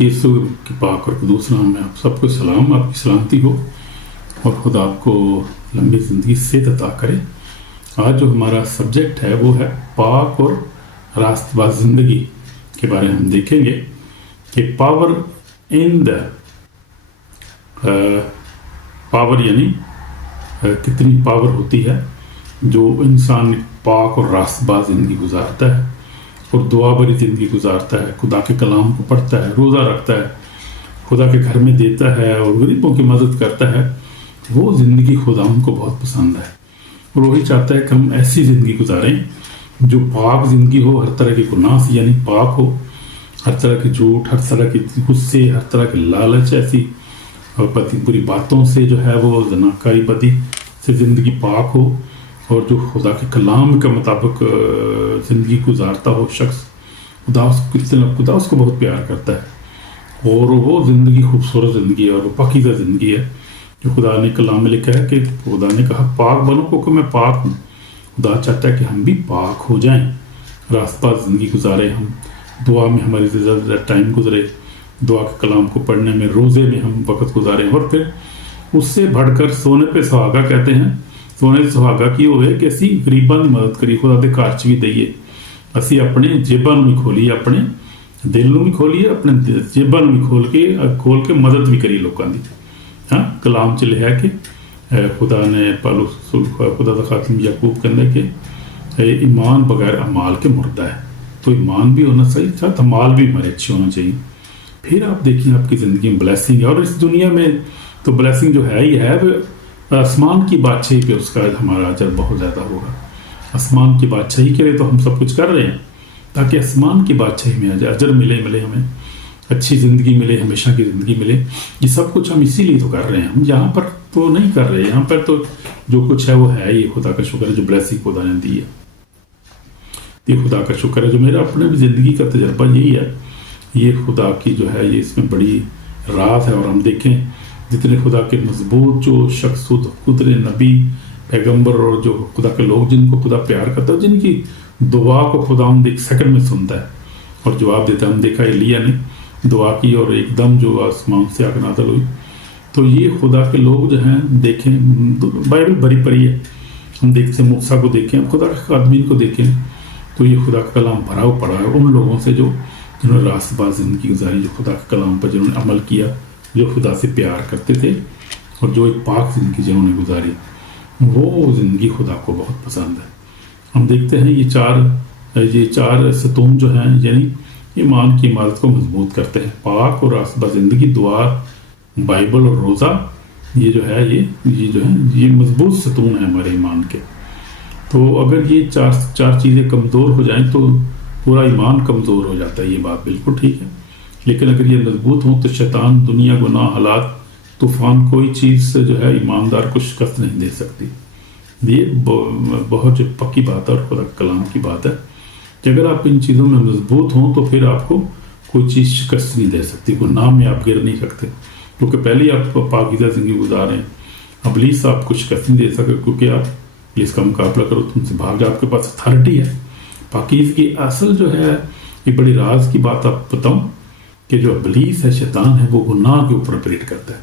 یسوع کے پاک اور قدوس نام میں آپ سب کو سلام، آپ کی سلامتی ہو اور خدا آپ کو لمبی زندگی صحت عطا کرے۔ آج جو ہمارا سبجیکٹ ہے وہ ہے پاک اور راست باز زندگی کے بارے میں ہم دیکھیں گے کہ پاور ان دا پاور یعنی کتنی پاور ہوتی ہے جو انسان پاک اور راست باز زندگی گزارتا ہے اور دعا بھری زندگی گزارتا ہے، خدا کے کلام کو پڑھتا ہے، روزہ رکھتا ہے، خدا کے گھر میں دیتا ہے اور غریبوں کی مدد کرتا ہے۔ وہ زندگی خدا ان کو بہت پسند ہے اور وہی چاہتا ہے کہ ہم ایسی زندگی گزاریں جو پاک زندگی ہو، ہر طرح کے گناہ سے یعنی پاک ہو، ہر طرح کے جھوٹ، ہر طرح کے غصے، ہر طرح کے لالچ، ایسی بری باتوں سے جو ہے وہ زناکاری بدی سے زندگی پاک ہو، اور جو خدا کے کلام کے مطابق زندگی گزارتا ہو شخص، خدا اس کو بہت پیار کرتا ہے اور وہ زندگی خوبصورت زندگی ہے اور وہ پاکیزہ زندگی ہے جو خدا نے کلام میں لکھا ہے کہ خدا نے کہا پاک بنو کیونکہ میں پاک ہوں۔ خدا چاہتا ہے کہ ہم بھی پاک ہو جائیں، راست باز زندگی گزاریں، ہم دعا میں ہماری زیادہ ٹائم گزرے، دعا کے کلام کو پڑھنے میں، روزے میں ہم وقت گزاریں، اور پھر اس سے بڑھ کر سونے پہ سہاگا کہتے ہیں، سونے سے سہاگا کی ہوئے کہ اسی غریباں کی مدد کری، خدا دے کارچ بھی دئیے، اسی اپنے جیباں بھی کھولیے، اپنے دل بھی کھولیے، اپنے جیباں بھی کھول کے مدد بھی کری لوگوں کی۔ ہاں، کلام چ لکھا کہ خدا نے خدا دا خاتم یعقوب کہنا کہ ایمان بغیر اعمال کے مردہ ہے، تو ایمان بھی ہونا چاہیے، ساتھ اعمال بھی ہمارے اچھے ہونا چاہیے۔ پھر آپ دیکھیں آپ کی زندگی میں بلیسنگ ہے، اور اس دنیا میں تو بلیسنگ جو ہے ہی ہے، آسمان کی بادشاہی پہ اس کا ہمارا اجر بہت زیادہ ہوگا۔ آسمان کی بادشاہی کے لیے تو ہم سب کچھ کر رہے ہیں تاکہ آسمان کی بادشاہی میں اجر ملے ہمیں، اچھی زندگی ملے، ہمیشہ کی زندگی ملے۔ یہ سب کچھ ہم اسی لیے تو کر رہے ہیں، ہم یہاں پر تو نہیں کر رہے، یہاں پر تو جو کچھ ہے وہ ہے ہی خدا کا شکر ہے، جو بلیسنگ خدا نے دی ہے، یہ خدا کا شکر ہے۔ جو میرا اپنے بھی زندگی کا تجربہ یہی ہے، یہ خدا کی جو ہے یہ اس میں بڑی راز ہے۔ اور ہم دیکھیں جتنے خدا کے مضبوط جو شخص قدر نبی پیغمبر اور جو خدا کے لوگ جن کو خدا پیار کرتا ہے، جن کی دعا کو خدا ہم ایک سیکنڈ میں سنتا ہے اور جواب دیتا ہے۔ ہم دیکھا ایلیا نے دعا کی اور ایک دم جو آسمان سے آگ نازل ہوئی۔ تو یہ خدا کے لوگ جو ہیں دیکھیں، بائبل بھری پڑی ہے، ہم دیکھتے ہیں موسیٰ کو دیکھیں، خدا کے خادمین کو دیکھیں، تو یہ خدا کا کلام بھرا ہوا پڑا ہے ان لوگوں سے جنہوں نے راست باز زندگی گزاری، جو خدا کے کلام پر جنہوں نے عمل کیا، جو خدا سے پیار کرتے تھے اور جو ایک پاک زندگی جنہوں نے گزاری، وہ زندگی خدا کو بہت پسند ہے۔ ہم دیکھتے ہیں یہ چار ستون جو ہیں یعنی ایمان کی عمارت کو مضبوط کرتے ہیں، پاک اور راست باز زندگی، دعا، بائبل اور روزہ، یہ جو ہے یہ مضبوط ستون ہے ہمارے ایمان کے۔ تو اگر یہ چار چیزیں کمزور ہو جائیں تو پورا ایمان کمزور ہو جاتا ہے، یہ بات بالکل ٹھیک ہے۔ لیکن اگر یہ مضبوط ہوں تو شیطان، دنیا، گناہ، حالات، طوفان، کوئی چیز سے جو ہے ایماندار کو شکست نہیں دے سکتی۔ یہ بہت جو پکی بات ہے اور خدا کلام کی بات ہے کہ اگر آپ ان چیزوں میں مضبوط ہوں تو پھر آپ کو کوئی چیز شکست نہیں دے سکتی، گناہ میں آپ گر نہیں سکتے کیونکہ پہلے ہی آپ پاکیزہ زندگی گزار رہے ہیں۔ ابلیس آپ کو شکست نہیں دے سکے کیونکہ آپ ابلیس کا مقابلہ کرو، تم سے بھاگ جائے، آپ کے پاس اتھارٹی ہے۔ پاکیزگی کی اصل جو ہے یہ بڑی راز کی بات آپ بتاؤں کہ جو ابلیس ہے، شیطان ہے، وہ گناہ کے اوپر آپریٹ کرتا ہے،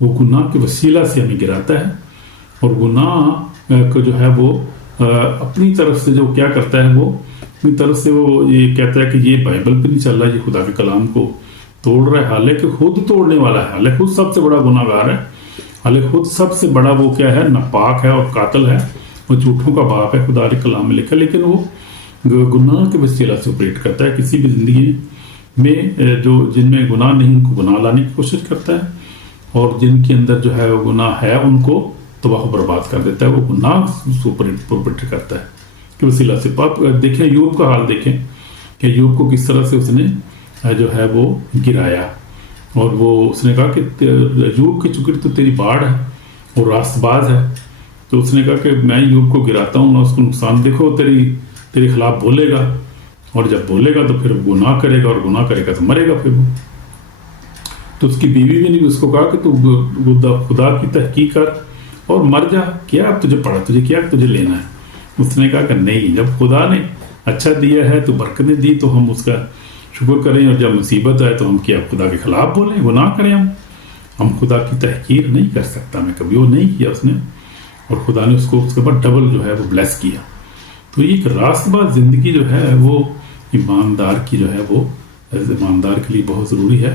وہ گناہ کے وسیلہ سے ہمیں گراتا ہے، اور گناہ کو جو ہے وہ اپنی طرف سے جو کیا کرتا ہے، وہ اپنی طرف سے وہ یہ کہتا ہے کہ یہ بائبل پہ نہیں چل رہا، یہ خدا کے کلام کو توڑ رہا ہے، حالانکہ خود توڑنے والا ہے، حالانکہ خود سب سے بڑا گناہ گار ہے، حالانکہ خود سب سے بڑا وہ کیا ہے، ناپاک ہے اور قاتل ہے، وہ جھوٹوں کا باپ ہے، خدا کے کلام میں لکھا، لیکن وہ گناہ کے وسیلہ سے آپریٹ کرتا ہے۔ کسی بھی زندگی میں جن میں گناہ نہیں ان کو گناہ لانے کی کوشش کرتا ہے، اور جن کے اندر جو ہے وہ گناہ ہے ان کو تباہ و برباد کر دیتا ہے، وہ گناہ سے آپریٹ کرتا ہے کہ وسیلہ سے۔ آپ دیکھیں ایوب کا حال دیکھیں کہ ایوب کو کس طرح سے اس نے جو ہے وہ گرایا، اور وہ اس نے کہا کہ ایوب کی چونکہ تو تیری باڑ ہے اور راست باز ہے، تو اس نے کہا کہ میں ایوب کو گراتا ہوں، میں اس کو نقصان، دیکھو تیرے خلاف بولے گا، اور جب بولے گا تو پھر وہ گناہ کرے گا، اور گناہ کرے گا تو مرے گا۔ پھر وہ تو اس کی بیوی بھی نہیں اس کو کہا کہ تو خدا کی تحقیق کر اور مر جا، کیا اب تجھے لینا ہے۔ اس نے کہا کہ نہیں، جب خدا نے اچھا دیا ہے تو برکتیں دی تو ہم اس کا شکر کریں، اور جب مصیبت آئے تو ہم کیا خدا کے خلاف بولیں، گناہ کریں؟ ہم خدا کی تحقیر نہیں کر سکتا میں کبھی، وہ نہیں کیا اس نے، اور خدا نے اس کو اس کے بعد ڈبل جو ہے وہ بلیس کیا. تو یہ ایک راست باز زندگی جو ہے وہ ایماندار کی جو ہے وہ ایماندار کے لیے بہت ضروری ہے،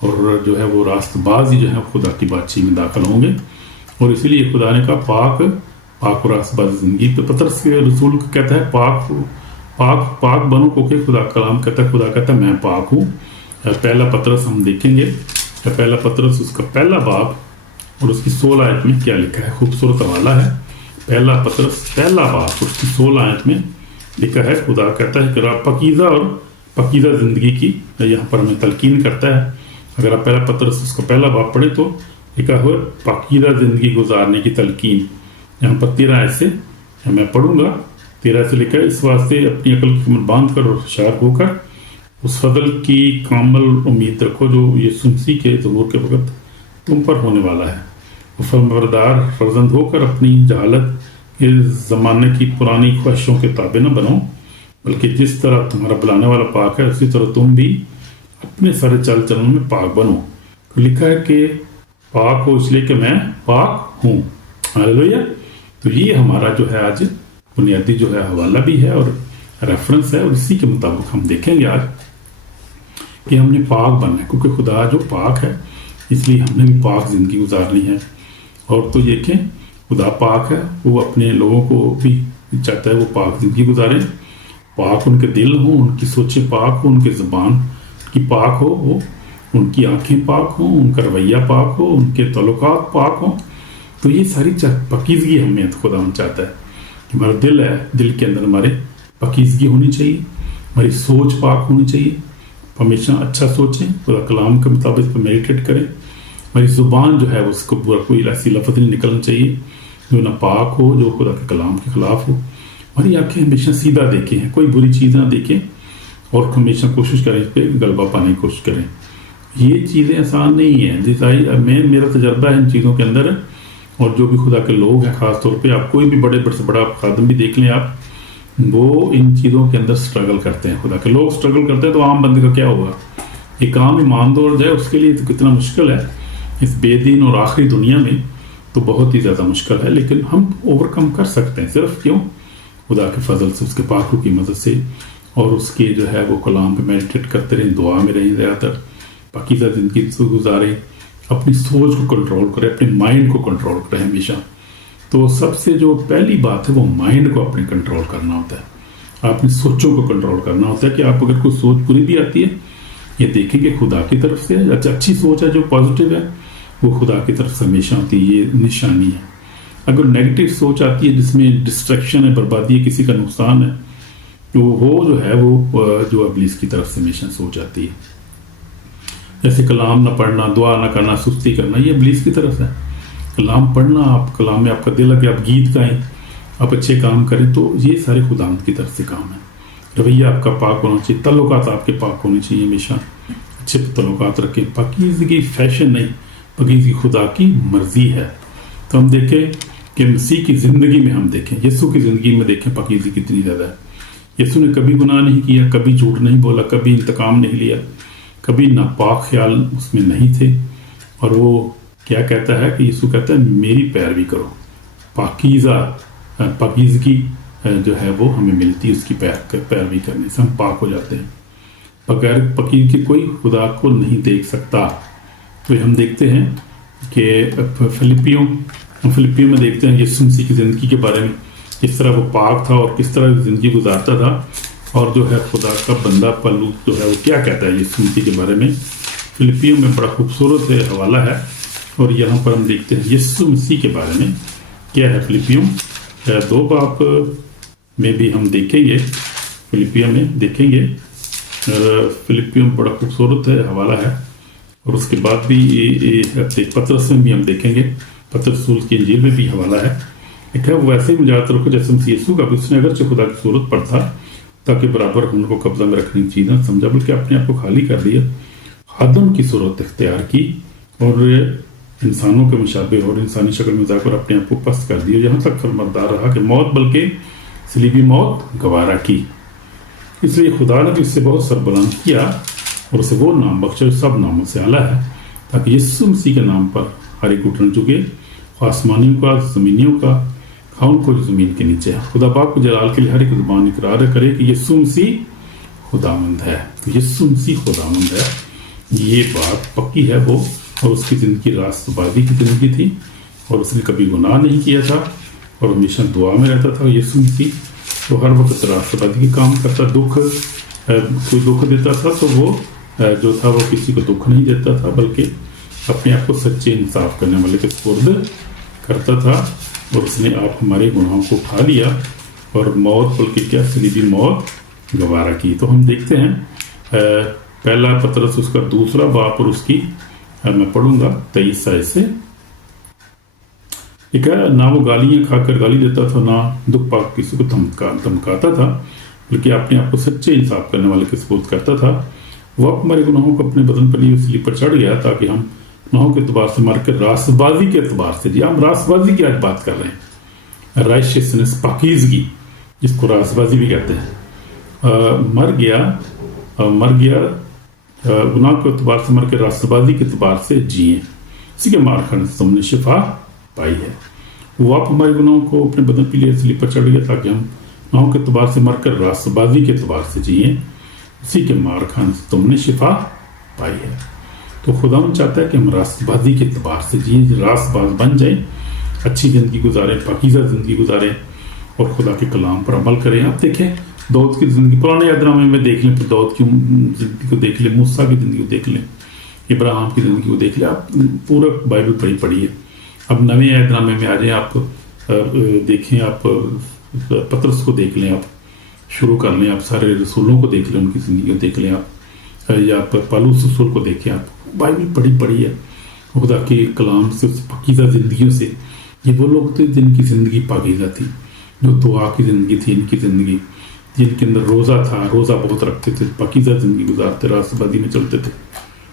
اور جو ہے وہ راست باز ہی جو ہے خدا کی بادشاہی میں داخل ہوں گے. اور اسی لیے خدا نے کہا پاک و راست باز زندگی. تو پطرس کے رسول کو کہتا ہے پاک بنو، کیونکہ خدا کلام کہتا ہے، خدا کہتا ہے میں پاک ہوں. پہلا پطرس ہم دیکھیں گے، پہلا پطرس اس کا پہلا باب اور اس کی 16 آیت میں کیا لکھا ہے. خوبصورت حوالہ ہے. پہلا پطرس پہلا باب اس کی 16 آیت میں لکھا ہے، خدا کہتا ہے کہ پاکیزہ اور پاکیزہ زندگی کی یہاں پر ہمیں تلقین کرتا ہے. اگر آپ پہلا پطرس اس کا پہلا باب پڑھیں تو لکھا ہوا پاکیزہ زندگی گزارنے کی تلقین. یہاں پر 13 آیت سے میں پڑھوں گا. 13 سے لکھا ہے، اس واسطے اپنی عقل کی قیمت باندھ کر اور ہوشیار ہو کر اس فضل کی کامل امید رکھو جو یسوع مسیح کے ظہور کے وقت تم پر ہونے والا ہے. وہ فرمانبردار فرزند ہو کر اپنی جہالت کے زمانے کی پرانی خواہشوں کے تابع نہ بنو، بلکہ جس طرح تمہارا بلانے والا پاک ہے اسی طرح تم بھی اپنے سارے چال چلن میں پاک بنو. تو لکھا ہے کہ پاک ہو اس لیے کہ میں پاک ہوں. ہاللیلویا. تو یہ ہمارا جو ہے آج بنیادی جو ہے حوالہ بھی ہے اور ریفرنس ہے، اور اسی کے مطابق ہم دیکھیں گے آج کہ ہم نے پاک بننا ہے، کیونکہ خدا جو پاک ہے اس لیے ہم نے بھی پاک زندگی گزارنی ہے. اور تو دیکھیں خدا پاک ہے، وہ اپنے لوگوں کو بھی چاہتا ہے وہ پاک زندگی گزاریں. پاک ان کے دل ہوں، ان کی سوچیں پاک ہوں، ان کی زبان کی پاک ہو، وہ ان کی آنکھیں پاک ہوں، ان کا رویہ پاک ہو، ان کے تعلقات پاک ہوں. تو یہ ساری پاکیزگی ہمیں خدا چاہتا ہے کہ ہمارا دل ہے، دل کے اندر ہمارے پاکیزگی ہونی چاہیے، ہماری سوچ پاک ہونی چاہیے، ہمیشہ اچھا سوچیں، خدا کلام کے مطابق اس پر میڈیٹیٹ کریں. ہماری زبان جو ہے اس کو برا کوئی ایسی لفظ نہیں نکلنا چاہیے جو نہ پاک ہو، جو خدا کے کلام کے خلاف ہو. ہماری آنکھیں ہمیشہ سیدھا دیکھیں، کوئی بری چیز نہ دیکھیں، اور ہمیشہ کوشش کریں اس پہ غلبہ پانے کی کوشش کریں. یہ چیزیں آسان نہیں ہیں. میرا تجربہ ہے ان چیزوں کے اندر، اور جو بھی خدا کے لوگ ہیں خاص طور پہ آپ کوئی بھی بڑے سے بڑا خادم بھی دیکھ لیں، آپ وہ ان چیزوں کے اندر سٹرگل کرتے ہیں. خدا کے لوگ سٹرگل کرتے ہیں تو عام بندے کا کیا ہوگا؟ یہ کام ایمان دوڑ جائے اس کے لیے تو کتنا مشکل ہے اس بے دین اور آخری دنیا میں، تو بہت ہی زیادہ مشکل ہے. لیکن ہم اوور کم کر سکتے ہیں، صرف کیوں؟ خدا کے فضل سے، اس کے پاکوں کی مدد سے، اور اس کے جو ہے وہ کلام پہ میڈیٹیٹ کرتے رہیں، دعا میں رہیں، زیادہ تر پاکیزہ زندگی سے گزاریں، اپنی سوچ کو کنٹرول کریں، اپنے مائنڈ کو کنٹرول کریں ہمیشہ. تو سب سے جو پہلی بات ہے وہ مائنڈ کو اپنے کنٹرول کرنا ہوتا ہے، اپنی سوچوں کو کنٹرول کرنا ہوتا ہے. کہ آپ اگر کوئی سوچ بری بھی آتی ہے، یہ دیکھیں کہ خدا کی طرف سے ہے. اچھی سوچ ہے جو پازیٹیو ہے وہ خدا کی طرف سے ہمیشہ ہوتی ہے، یہ نشانی ہے. اگر نیگیٹو سوچ آتی ہے جس میں ڈسٹریکشن ہے، بربادی ہے، کسی کا نقصان ہے، تو وہ جو ہے وہ جو ابلیس کی طرف سے ہمیشہ سوچ آتی ہے. جیسے کلام نہ پڑھنا، دعا نہ کرنا، سستی کرنا، یہ ابلیس کی طرف ہے. کلام پڑھنا، آپ کلام میں آپ کا دل ہے کہ آپ گیت گائیں، آپ اچھے کام کریں، تو یہ سارے خداوند کی طرف سے کام ہے. رویہ آپ کا پاک ہونا چاہیے، تعلقات آپ کے پاک ہونے چاہیے، ہمیشہ اچھے تعلقات رکھیں. پاکیزگی فیشن نہیں، پاکیزگی خدا کی مرضی ہے. تو ہم دیکھیں کہ مسیح کی زندگی میں ہم دیکھیں، یسوع کی زندگی میں دیکھیں پاکیزگی کتنی زیادہ ہے. یسوع نے کبھی گناہ نہیں کیا، کبھی جھوٹ نہیں بولا، کبھی انتقام نہیں لیا، کبھی ناپاک خیال اس میں نہیں تھے. اور وہ کیا کہتا ہے کہ یسوع کہتا ہے میری پیروی کرو. پاکیزگی جو ہے وہ ہمیں ملتی ہے اس کی پیروی کرنے سے، ہم پاک ہو جاتے ہیں. بغیر پاکیزگی کوئی خدا کو نہیں دیکھ سکتا. تو ہم دیکھتے ہیں کہ فلپیوں میں دیکھتے ہیں یسوع مسیح کی زندگی کے بارے میں، کس طرح وہ پاک تھا اور کس طرح زندگی گزارتا تھا. اور جو ہے خدا کا بندہ پلوس جو ہے وہ کیا کہتا ہے یسوع مسیح کے بارے میں. فلپیوں میں بڑا خوبصورت حوالہ ہے، اور یہاں پر ہم دیکھتے ہیں یسوع مسیح کے بارے میں کیا ہے. فلپیوں 2 باب میں بھی ہم دیکھیں گے، فلپیوں میں دیکھیں گے. فلپیوں بڑا خوبصورت حوالہ ہے. اور اس کے بعد بھی پطرس میں بھی ہم دیکھیں گے، پطرس رسول کی انجیل میں بھی حوالہ ہے. لکھا ہے وہ ویسے ہی مجاہد رکھو جیسے مسیح یسوع کا بھی، اس نے اگرچہ خدا کی صورت پر تھا تاکہ برابر ان کو قبضہ میں رکھنے کی چیز نہ سمجھا، بلکہ اپنے آپ کو خالی کر دیا، خادم کی صورت اختیار کی، اور انسانوں کے مشابہ اور انسانی شکل میں جا کر اپنے آپ کو پست کر دیا، یہاں تک فرمانبردار رہا کہ موت بلکہ صلیبی موت گوارا کی. اس لیے خدا نے بھی اس سے بہت سربلند کیا اور اسے وہ نام بخشا جو سب ناموں سے اعلیٰ ہے، تاکہ یسوع مسیح کے نام پر ہر ایک گھٹن جھکے، آسمانیوں کا، زمینیوں کا، ان کو جو زمین کے نیچے ہے۔ خدا پاک کو جلال کے لیے ہر ایک زبان اقرار کرے کہ یسوع مسیح خداوند ہے، یسوع مسیح خداوند ہے۔ یہ بات پکی ہے وہ، اور اس کی زندگی راست بازی کی زندگی تھی، اور اس نے کبھی گناہ نہیں کیا تھا اور ہمیشہ دعا میں رہتا تھا۔ یسوع مسیح تو ہر وقت راست بازی کے کام کرتا، کوئی دکھ دیتا تھا تو وہ جو تھا وہ کسی کو دکھ نہیں دیتا تھا، بلکہ اپنے آپ کو سچے انصاف کرنے والے کے سپرد کرتا تھا، اور اس نے آپ ہمارے گناہوں کو اٹھا لیا اور موت، بلکہ کیا صلیبی موت گوارا کی۔ تو ہم دیکھتے ہیں پہلا پطرس اس کا 2 باب اور اس کی میں پڑھوں گا 23 آیت سے۔ ایک ہے، نہ وہ گالیاں کھا کر گالی دیتا تھا، نہ دکھ پا کسی کو دھمکاتا تھا، بلکہ اپنے آپ کو سچے انصاف کرنے والے کے سپرد کرتا تھا۔ وہ ہمارے گناہوں کو اپنے بدن پر لیے سلیب پر چڑھ گیا تاکہ ہم گناہوں کے اعتبار سے مر کر راست بازی کے اعتبار سے، جی ہم راست بازی کی آج بات کر رہے ہیں، رائشیسنس، پاکیزگی، جس کو راست بازی بھی کہتے ہیں، مر گیا گناہ کے اعتبار سے، مر کے راست بازی کے اعتبار سے جئیں، اسی کے مار کھانے سے تم نے شفا پائی ہے۔ وہ آپ ہمارے گناہوں کو اپنے بدن پہ لیے سلیب پر چڑھ گیا تاکہ ہم گناہوں کے اعتبار سے مر کر راست بازی کے اعتبار سے جئیں، اسی کے مار کھانے سے تم نے شفا پائی ہے۔ تو خدا چاہتا ہے کہ ہم راست بازی کے اعتبار سے جئیں، راست باز بن جائیں، اچھی زندگی گزاریں، پاکیزہ زندگی گزاریں، اور خدا کے کلام پر عمل کریں۔ آپ دیکھیں داؤد کی زندگی، پرانے عہد نامے میں دیکھ لیں، پھر داؤد کی زندگی کو دیکھ لیں، موسیٰ کی زندگی کو دیکھ لیں، ابراہیم کی زندگی کو دیکھ لیں، آپ پورا بائبل پڑھیے۔ اب نئے عہد نامے میں آ جائیں، آپ دیکھیں، آپ پطرس کو دیکھ لیں، آپ شروع کر لیں، آپ سارے رسولوں کو دیکھ لیں، ان کی زندگی کو دیکھ لیں، آپ یا پالوس رسول کو دیکھیں، آپ بائبل پڑھی ہے، خدا کے کلام سے، پاکیزہ زندگیوں سے۔ یہ وہ لوگ تھے جن کی زندگی پاکیزہ تھی، جو دعا کی زندگی تھی، ان کی زندگی، جن کے اندر روزہ تھا، روزہ بہت رکھتے تھے، پاکیزہ زندگی گزارتے، راست بازی میں چلتے تھے،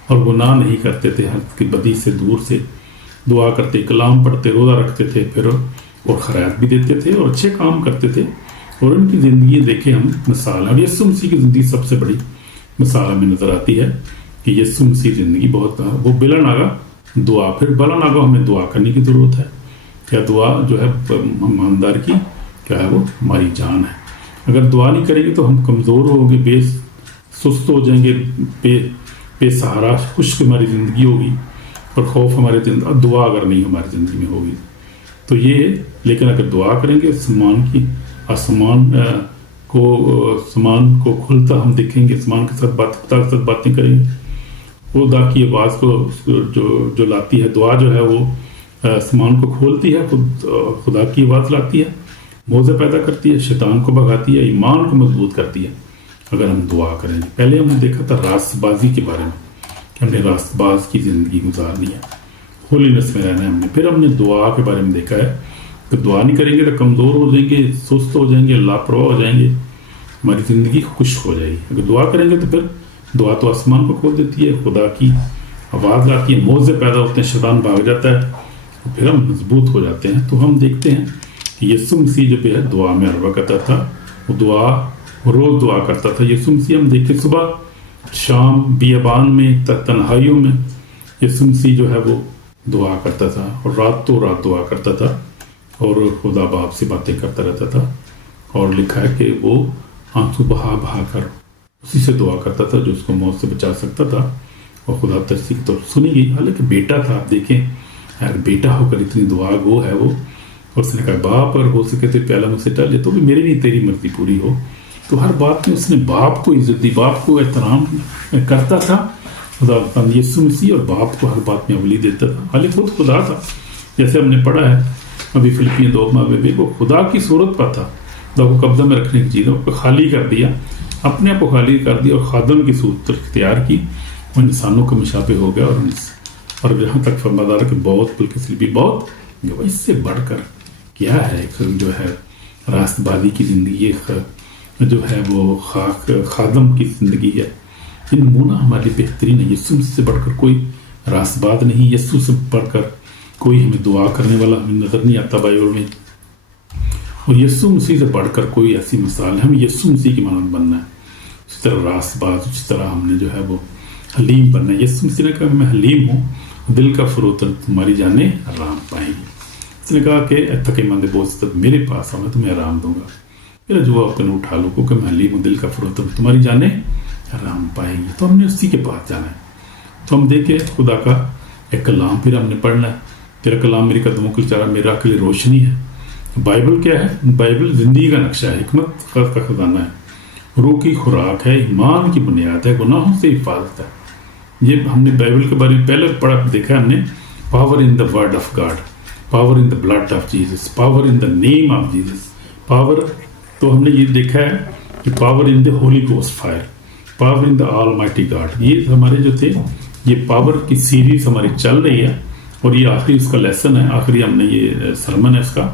اور گناہ نہیں کرتے تھے، ہر کی بدی سے دور سے دعا کرتے، کلام پڑھتے، روزہ رکھتے تھے، پھر اور خیرات بھی دیتے تھے اور اچھے کام کرتے تھے، اور ان کی زندگی دیکھیں ہم مثال ہے۔ اور یسوع مسیح کی زندگی سب سے بڑی مثال ہمیں نظر آتی ہے کہ یسوع مسیح زندگی بہت وہ بلا ناگا دعا، پھر بلا ناگا ہمیں دعا کرنے کی ضرورت ہے۔ کیا دعا جو ہے ایماندار کی کیا ہے، وہ ہماری جان ہے۔ اگر دعا نہیں کریں گے تو ہم کمزور ہوں گے، بے سست ہو جائیں گے، بے سہارا خشک ہماری زندگی ہوگی، اور خوف ہمارے دعا اگر نہیں ہماری زندگی میں ہوگی تو یہ، لیکن اگر دعا کریں گے آسمان کو کھلتا ہم دیکھیں گے، آسمان کے ساتھ باتیں کریں گے، خدا کی آواز کو جو لاتی ہے، دعا جو ہے وہ آسمان کو کھولتی ہے، خدا کی آواز لاتی ہے، موزے پیدا کرتی ہے، شیطان کو بھگاتی ہے، ایمان کو مضبوط کرتی ہے اگر ہم دعا کریں گے۔ پہلے ہم نے دیکھا تھا راست بازی کے بارے میں کہ ہم نے راست باز کی زندگی گزارنی ہے، ہولینس میں رہنا ہے ہم نے۔ پھر ہم نے دعا کے بارے میں دیکھا ہے کہ دعا نہیں کریں گے تو کمزور ہو جائیں گے، سست ہو جائیں گے، لاپرواہ ہو جائیں گے، ہماری زندگی خشک ہو جائے گی۔ اگر دعا کریں گے تو پھر دعا تو آسمان کو کھول دیتی ہے، خدا کی آواز لاتی ہے، موزے پیدا ہوتے ہیں، شیطان بھاگ جاتا ہے، اور پھر ہم مضبوط ہو جاتے ہیں۔ تو ہم دیکھتے ہیں کہ یسوع مسیح جو ہے دعا میں ہر وقت تھا، وہ روز دعا کرتا تھا۔ یسوع مسیح ہم دیکھیں صبح شام بیابان میں تنہائیوں میں یسوع مسیح جو ہے وہ دعا کرتا تھا، اور رات دعا کرتا تھا، اور خدا باپ سے باتیں کرتا رہتا تھا، اور لکھا ہے کہ وہ آنسو بہا کر اسی سے دعا کرتا تھا جو اس کو موت سے بچا سکتا تھا، اور خدا ترسی کی طرف سنی گئی۔ حالانکہ بیٹا تھا، آپ دیکھیں اگر بیٹا ہو کر اتنی دعا گو ہے وہ، اور اس نے کہا باپ اگر ہو سکے تو پیالہ مجھ سے ٹال لے، تو بھی میری نہیں تیری مرضی پوری ہو۔ تو ہر بات میں اس نے باپ کو عزت دی، باپ کو احترام کرتا تھا خدا یسوع مسیح، اور باپ کو ہر بات میں اولی دیتا تھا، حالانکہ خود خدا تھا۔ جیسے ہم نے پڑھا ہے ابھی فلپیاں 2 میں وہ خدا کی صورت پر تھا، خدا کو قبضہ میں رکھنے کی چیزوں کو خالی کر دیا، اپنے آپ کو خالی کر دیا، اور خادم کی صورت اختیار کی، وہ انسانوں کا مشابہ ہو گیا، اور یہاں تک فرماتا کہ بہت بلکہ صرف بہت، اس سے بڑھ کر کیا ہے جو ہے راست بازی کی زندگی جو ہے وہ خادم کی زندگی ہے۔ یہ نمونہ ہمارے لیے بہترین ہے۔ یسوع سے بڑھ کر کوئی راست باز نہیں، یسوع سے بڑھ کر کوئی ہمیں دعا کرنے والا ہمیں نظر نہیں آتا بائبل میں، اور یسوع مسیح سے بڑھ کر کوئی ایسی مثال ہے۔ ہمیں یسوع مسیح کی مانند بننا ہے، اسی طرح راست باز، اسی طرح ہم نے جو ہے وہ حلیم بننا ہے۔ یسوع مسیح نے کہا میں حلیم ہوں، دل کا فروتن تمہاری جانیں آرام پائیں گی۔ اس نے کہا کہ تھکے مند بوجھ تک میرے پاس آؤ، میں تمہیں آرام دوں گا، میرا جو اپنے اٹھا لو کو کہ میں حلیم ہوں، دل کا فروتن تمہاری جانیں آرام پائیں گی۔ تو ہم نے اسی کے پاس جانا ہے۔ تو ہم دیکھیں خدا کا ایک کلام پھر ہم نے پڑھنا ہے۔ تیرا کلام میری قدموں کے چارہ، میرا کے لیے روشنی ہے۔ بائبل کیا ہے؟ بائبل زندگی کا نقشہ ہے، حکمت کا خزانہ ہے، روح کی خوراک ہے، ایمان کی بنیاد ہے، گناہوں سے حفاظت ہے۔ یہ ہم نے بائبل کے بارے میں پہلے پڑھا دیکھا ہم نے، power in the word of God, power in the blood of Jesus, power in the name of Jesus, power. تو ہم نے یہ دیکھا ہے کہ power in the Holy Ghost fire, power in the almighty God. یہ ہمارے جو تھے، یہ پاور کی سیریز ہماری چل رہی ہے، اور یہ آخری اس کا لیسن ہے، آخری ہم نے یہ سرمن ہے اس کا،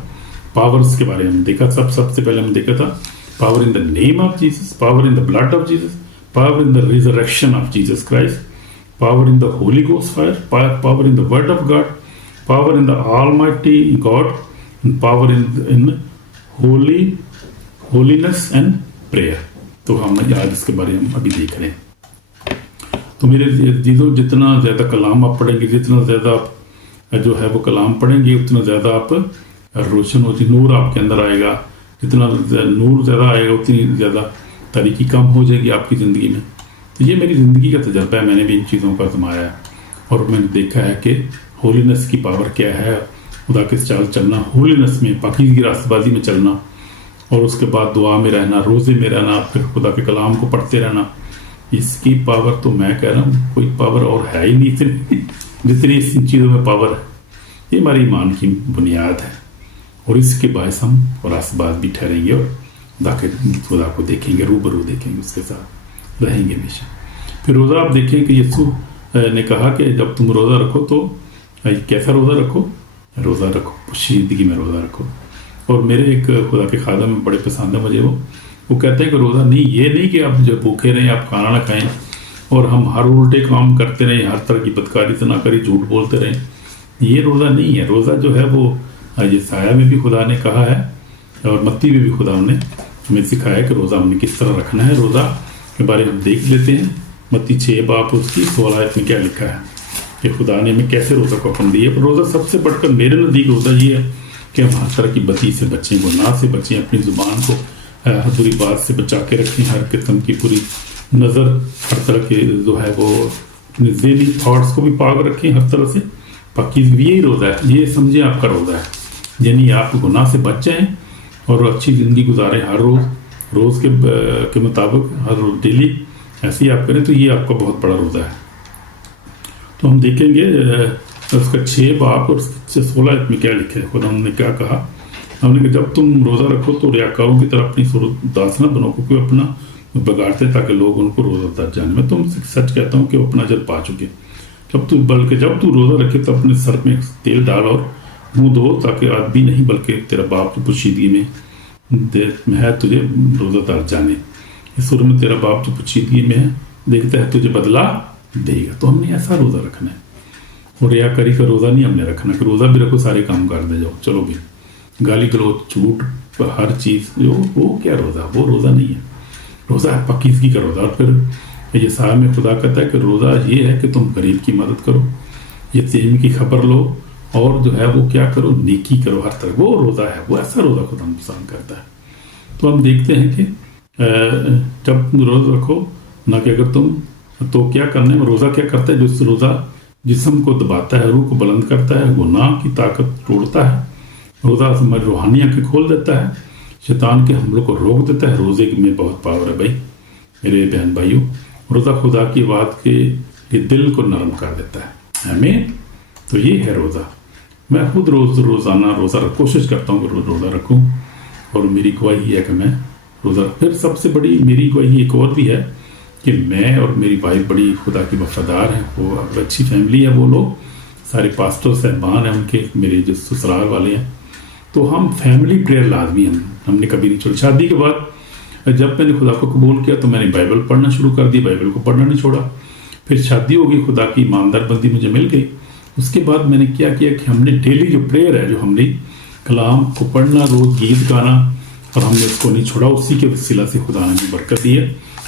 پاورز کے بارے میں ہم دیکھا۔ سب سے پہلے ہم دیکھا تھا power in the name of Jesus, power in the blood of Jesus, power in the resurrection of Jesus Christ, power in the Holy Ghost fire, power in the Word of God, power in the Almighty God, and power in holiness and prayer۔ تو ہم آج اس کے بارے میں ابھی دیکھ رہے ہیں۔ تو میرے عزیزوں، جتنا زیادہ کلام آپ پڑھیں گے، جتنا زیادہ آپ جو ہے وہ کلام پڑھیں گے، اتنا زیادہ آپ روشن ہوتی، نور آپ کے اندر آئے گا۔ جتنا نور زیادہ آئے گا، اتنی زیادہ تاریکی کم ہو جائے گی آپ کی زندگی میں۔ تو یہ میری زندگی کا تجربہ ہے، میں نے بھی ان چیزوں کو آزمایا ہے، اور میں نے دیکھا ہے کہ ہولینس کی پاور کیا ہے، خدا کے چال چلنا، ہولینس میں، پاکیزگی راست بازی میں چلنا، اور اس کے بعد دعا میں رہنا، روزے میں رہنا، پھر خدا کے کلام کو پڑھتے رہنا۔ اس کی پاور تو میں کہہ رہا ہوں کوئی پاور اور ہے ہی نہیں جتنی ان چیزوں میں پاور ہے۔ یہ ہماری ایمان کی بنیاد ہے، اور اس کے باعث ہم راست باز بھی ٹھہریں گے، اور خدا کو دیکھیں گے، روبرو دیکھیں گے، اس کے ساتھ رہیں گے ہمیشہ۔ پھر روزہ آپ دیکھیں کہ یسوع نے کہا کہ جب تم روزہ رکھو تو کیسا روزہ رکھو؟ روزہ رکھو، پوشیدگی میں روزہ رکھو۔ اور میرے ایک خدا کے خادم بڑے پسند ہے مجھے، وہ کہتے ہیں کہ روزہ نہیں، یہ نہیں کہ آپ جو بھوکے رہیں، آپ کھانا نہ کھائیں اور ہم ہر الٹے کام کرتے رہیں، ہر طرح کی بدکاری سے نہ کری، جھوٹ بولتے رہیں۔ یہ روزہ نہیں ہے۔ روزہ جو ہے وہ یسایہ میں بھی خدا نے کہا ہے، اور متی میں بھی خدا نے ہمیں سکھایا کہ روزہ ہم نے کس طرح رکھنا ہے۔ روزہ کے بارے میں ہم دیکھ لیتے ہیں، متی 6 باب اس کی 16 آیت میں کیا لکھا ہے کہ خدا نے ہمیں کیسے روزہ کو حکم دیا۔ روزہ سب سے بڑھ کر میرے نزدیک روزہ یہ ہے کہ ہم ہر طرح کی بدی سے بچیں، گناہ سے بچیں، اپنی زبان کو ہر بری بات سے بچا کے رکھیں، ہر قسم کی پوری نظر، ہر طرح کے جو ہے وہ اپنے ذہنی تھاٹس کو بھی پاک رکھیں، ہر طرح سے پاکیزگی۔ یہی روزہ ہے، یہ سمجھیں آپ کا روزہ ہے، یعنی آپ گناہ سے بچ جائیں اور اچھی زندگی گزاریں، ہر روز کے مطابق، ہر روز ڈیلی ایسے ہی آپ کریں، تو یہ آپ کا بہت بڑا روزہ ہے۔ تو ہم دیکھیں گے اس کا 6 باب اور اس کے 16 آیت میں کیا لکھا ہے۔ خدا نے کیا کہا؟ ہم نے کہا جب تم روزہ رکھو تو ریاکاروں کی طرح اپنی صورت داس نہ بنو، کیونکہ اپنا بگاڑتے تاکہ لوگ ان کو روزہ دار جانے۔ میں تم سے سچ کہتا ہوں کہ وہ اپنا اجر پا چکے۔ جب تو روزہ رکھے تو اپنے سر میں تیل ڈال اور منہ دھو، تاکہ آدمی نہیں بلکہ تیرا باپ تو پوشیدگی میں ہے تجھے روزہ دار جانے۔ اس سورہ میں تیرا باپ تو پوشیدگی میں ہے، دیکھتا ہے تجھے بدلہ دے گا۔ تو ہم نے ایسا روزہ رکھنا ہے، اور ریاکاری کا روزہ نہیں ہم نے رکھنا کہ روزہ بھی رکھو سارے کام کر دے جاؤ، چلو بھی گالی گلوچ، جھوٹ، ہر چیز، وہ کیا روزہ؟ وہ روزہ نہیں ہے۔ روزہ ہے پاکیزگی کا روزہ۔ اور پھر یسایہ میں خدا کہتا ہے کہ روزہ یہ ہے کہ تم غریب کی مدد کرو، یتیم کی خبر لو، اور جو ہے وہ کیا کرو؟ نیکی کرو ہر طرح۔ وہ روزہ ہے، وہ ایسا روزہ خدا ہم پسند کرتا ہے۔ تو ہم دیکھتے ہیں کہ جب تم روزہ رکھو، نہ کہ اگر تم تو کیا کرنا ہے؟ روزہ کیا کرتا ہے؟ جو روزہ جسم کو دباتا ہے، روح کو بلند کرتا ہے، گناہ کی طاقت توڑتا ہے۔ روزہ ہماری روحانی آنکھیں کھول دیتا ہے، شیطان کے حملوں کو روک دیتا ہے۔ روزے میں بہت پاور ہے بھائی، میرے بہن بھائیوں۔ روزہ خدا کی بات کے دل کو نرم کر دیتا ہے، آمین۔ تو یہ ہے روزہ۔ میں خود روزانہ روزہ کوشش کرتا ہوں کہ روزہ رکھوں، اور میری گواہی ہے کہ میں روزہ۔ پھر سب سے بڑی میری گواہی ایک اور بھی ہے کہ میں اور میری وائف بڑی خدا کی وفادار ہیں، وہ اچھی فیملی ہے، وہ لوگ سارے پاسٹر صاحبان ہیں ان کے، میرے جو سسرال والے ہیں۔ تو ہم فیملی پریئر لازمی ہیں، ہم نے کبھی نہیں چھوڑا۔ شادی کے بعد جب میں نے خدا کو قبول کیا تو میں نے بائبل پڑھنا شروع کر دی، بائبل کو پڑھنا نہیں چھوڑا۔ پھر شادی ہو گئی، خدا کی ایماندار بندی مجھے مل گئی۔ اس کے بعد میں نے کیا کہ ہم نے ڈیلی جو پریئر ہے، جو ہم نے کلام کو پڑھنا، روز گیت گانا، اور ہم نے اس کو نہیں چھوڑا۔ اسی کے وسیلہ سے خدا نے برکت دی ہے۔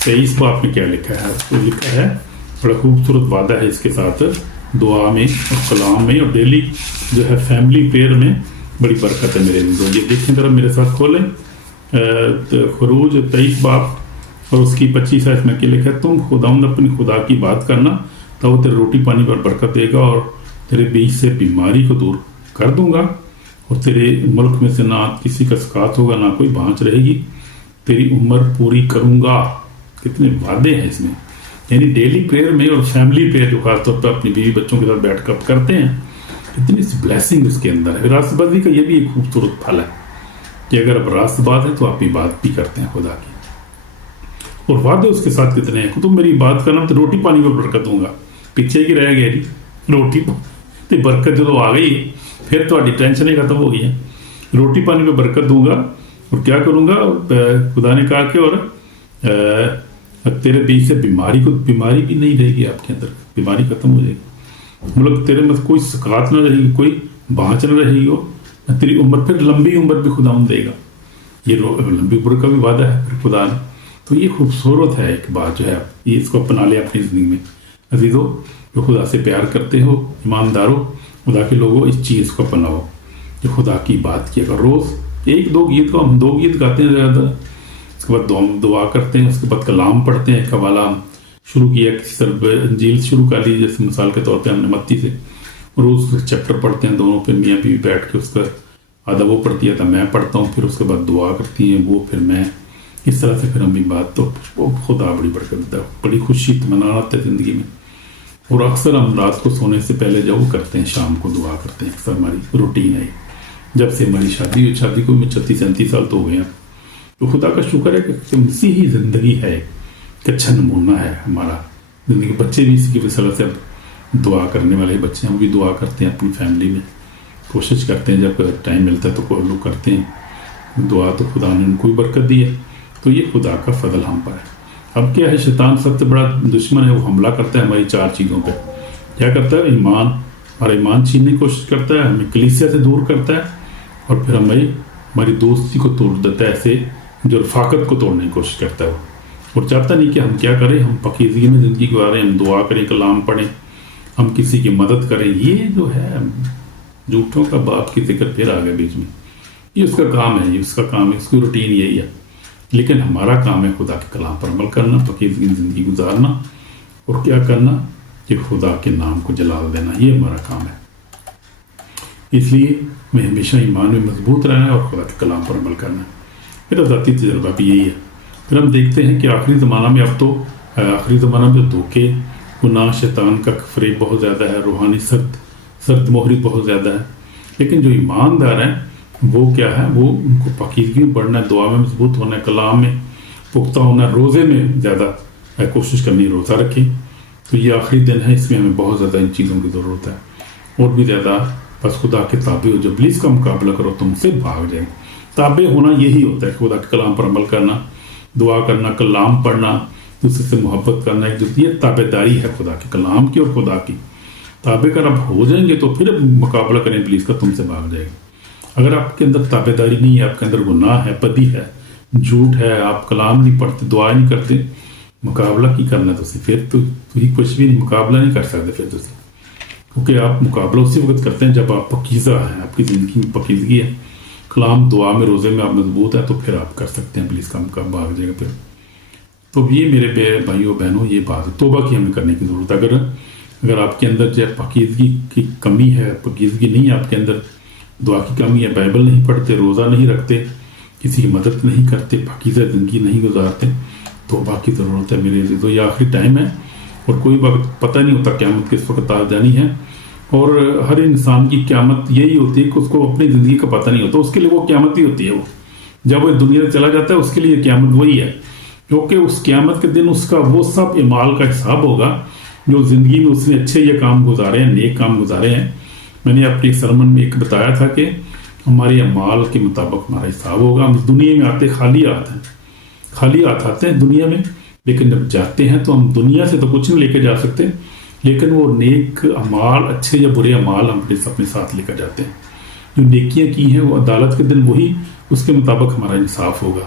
23 باب میں کیا لکھا ہے. تو لکھا ہے بڑا خوبصورت وعدہ ہے اس کے ساتھ، دعا میں اور کلام میں اور ڈیلی جو ہے فیملی پریئر میں بڑی برکت ہے میرے لیے. یہ دیکھیں ذرا میرے ساتھ کھولیں خروج 23 باب اور اس کی 25 آیت میں کیا لکھا ہے، تم خداوند اپنی خدا کی بات کرنا تو وہ تیرے روٹی پانی پر برکت دے گا اور تیرے بیچ سے بیماری کو دور کر دوں گا اور تیرے ملک میں سے نہ کسی کا سکات ہوگا نہ کوئی بانچ رہے گی، تیری عمر پوری کروں گا. کتنے وعدے ہیں اس میں. یعنی ڈیلی پریئر میں اور فیملی پریئر جو خاص طور پر اپنی بیوی بچوں کے ساتھ بیٹھ کر کرتے ہیں، اتنی بلیسنگ اس کے اندر ہے. راست بازی کا یہ بھی ایک خوبصورت پھل ہے کہ اگر آپ راست باز ہیں تو آپ عبادت بھی کرتے ہیں خدا کی. اور وعدے اس کے ساتھ کتنے ہیں، تم میری بات کرنا تو روٹی پانی میں برکت دوں گا. پیچھے کی رہ گیا جی روٹی تو برکت جو آ گئی پھر تھوڑی ٹینشنیں ختم ہو گئی ہیں. روٹی پانی میں برکت دوں گا اور کیا کروں گا، خدا نے کہا کہ اور تیرے بیچ سے بیماری بھی نہیں رہے گی آپ کے اندر، بیماری ختم ہو جائے گی. مطلب تیرے میں کوئی سکات نہ رہے گی، کوئی بانچ نہ رہے گی، ہو تیری عمر پھر لمبی عمر بھی خدا دے گا. یہ لمبی عمر کا بھی وعدہ ہے پھر خدا نے. تو یہ خوبصورت ہے ایک بات جو ہے، یہ اس کو اپنا لے اپنی زندگی میں. عزیزو جو خدا سے پیار کرتے ہو، ایماندارو، خدا کے لوگوں، اس چیز کو اپناؤ جو خدا کی بات کیا کرو. روز 1-2 گیت کو ہم 2 گیت گاتے ہیں زیادہ، اس کے بعد دعا کرتے ہیں، اس کے بعد کلام پڑھتے ہیں. ایک حوالہ ہم شروع کیا کسی طرف انجیل شروع کر لی، جیسے مثال کے طور پہ ہم نے متی سے روز چیپٹر پڑھتے ہیں دونوں، پھر میاں بیوی بیٹھ کے اس کا آدھا وہ پڑھتی ہے تو میں پڑھتا ہوں، پھر اس کے بعد دعا کرتی ہیں وہ، پھر میں. اس طرح سے پھر ہم بھی بات تو خدا بڑی برکت دیتا ہے، بڑی خوشی اطمینان آتا ہے زندگی میں. اور اکثر ہم رات کو سونے سے پہلے جو کرتے ہیں شام کو دعا کرتے ہیں، اکثر ہماری روٹین ہے. جب سے ہماری شادی کو میں 36-37 سال تو ہو گئے ہیں. تو خدا کا شکر ہے کہ مسیحی زندگی ہے، ایک اچھا نمونہ ہے ہمارا زندگی. بچے بھی اسی کی وجہ سے اب دعا کرنے والے بچے ہیں، وہ بھی دعا کرتے ہیں اپنی فیملی میں، کوشش کرتے ہیں جب ٹائم ملتا ہے تو کوئی لوگ کرتے ہیں دعا. تو خدا نے ان کو بھی برکت دی ہے. تو یہ خدا کا فضل ہم پر ہے. اب کیا ہے، شیطان سب سے بڑا دشمن ہے، وہ حملہ کرتا ہے ہماری 4 چیزوں پہ. کیا کرتا ہے، ہمارا ایمان چھیننے کی کوشش کرتا ہے، ہمیں کلیسیا سے دور کرتا ہے، اور پھر ہماری دوستی کو توڑ دیتا ہے، ایسے جو رفاقت کو توڑنے کی کوشش کرتا ہے وہ. اور چاہتا نہیں کہ ہم کیا کریں، ہم پاکیزگی میں زندگی گزاریں، ہم دعا کریں، کلام پڑھیں، ہم کسی کی مدد کریں. یہ جو ہے جھوٹوں کا باپ کی ذکر پھر آ گیا بیچ میں. یہ اس کا کام ہے، یہ اس کا کام ہے، اس کی روٹین یہی ہے. لیکن ہمارا کام ہے خدا کے کلام پر عمل کرنا، پاکیزگی زندگی گزارنا، اور کیا کرنا کہ خدا کے نام کو جلال دینا. یہ ہمارا کام ہے. اس لیے میں ہمیشہ ایمان میں مضبوط رہنا ہے اور خدا کے کلام پر عمل کرنا ہے. میرا ذاتی تجربہ بھی یہی ہے. پھر ہم دیکھتے ہیں کہ آخری زمانہ میں دھوکے، گناہ، شیطان کا فریب بہت زیادہ ہے، روحانی سرد مہری بہت زیادہ ہے. لیکن جو ایماندار ہیں وہ کیا ہے، وہ ان کو پاکیزگی میں بڑھنا ہے، دعا میں مضبوط ہونا ہے، کلام میں پختہ ہونا ہے، روزے میں زیادہ کوشش کرنی ہے، روزہ رکھیں. تو یہ آخری دن ہے، اس میں ہمیں بہت زیادہ ان چیزوں کی ضرورت ہے، اور بھی زیادہ. بس خدا کے تابع ہو، جب ابلیس کا مقابلہ کرو تم سے بھاگ جائے. تابع ہونا یہی ہوتا ہے، خدا کے کلام پر عمل کرنا، دعا کرنا، کلام پڑھنا، دوسرے سے محبت کرنا. یہ تابع داری ہے خدا کے کلام کی اور خدا کی. تابع کر اب ہو جائیں گے تو پھر مقابلہ کریں ابلیس کا، تم سے بھاگ جائے گا. اگر آپ کے اندر تابع داری نہیں ہے، آپ کے اندر گناہ ہے، بدی ہے، جھوٹ ہے، آپ کلام نہیں پڑھتے، دعا نہیں کرتے، مقابلہ کی کرنا ہے پھر تو کچھ بھی نہیں، مقابلہ نہیں کر سکتے پھر کیونکہ آپ مقابلہ اسی وقت کرتے ہیں جب آپ پاکیزہ ہیں، آپ کی زندگی میں پاکیزگی ہے، کلام، دعا میں، روزے میں آپ مضبوط ہے، تو پھر آپ کر سکتے ہیں، پلیز کا مقابلہ بھاگ جائے گا پھر. تو یہ میرے بھائیوں بہنوں، یہ بات ہے، توبہ کی ہمیں کرنے کی ضرورت ہے. اگر آپ کے اندر جو ہے پاکیزگی کی کمی ہے، پاکیزگی نہیں ہے آپ کے اندر، دعا کی کمی ہے، بائبل نہیں پڑھتے، روزہ نہیں رکھتے، کسی کی مدد نہیں کرتے، پاکیزہ زندگی نہیں گزارتے، توبہ کی ضرورت ہے میرے عزیزو. یہ آخری ٹائم ہے اور کوئی وقت پتہ نہیں ہوتا قیامت کس وقت آ جانی ہے. اور ہر انسان کی قیامت یہی ہوتی ہے کہ اس کو اپنی زندگی کا پتہ نہیں ہوتا، اس کے لیے وہ قیامت ہی ہوتی ہے. وہ جب وہ دنیا سے چلا جاتا ہے اس کے لیے قیامت وہی ہے، کیونکہ اس قیامت کے دن اس کا وہ سب اعمال کا حساب ہوگا جو زندگی میں اس نے اچھے یہ کام گزارے ہیں، نیک کام گزارے ہیں. میں نے اپنی سرمن میں ایک بتایا تھا کہ ہمارے اعمال کے مطابق ہمارا حساب ہوگا. ہم دنیا میں آتے خالی ہاتھ آتے ہیں دنیا میں، لیکن جب جاتے ہیں تو ہم دنیا سے تو کچھ نہیں لے کے جا سکتے، لیکن وہ نیک اعمال، اچھے یا برے اعمال ہم اپنے ساتھ لے کر جاتے ہیں. جو نیکیاں کی ہیں وہ عدالت کے دن وہی اس کے مطابق ہمارا انصاف ہوگا.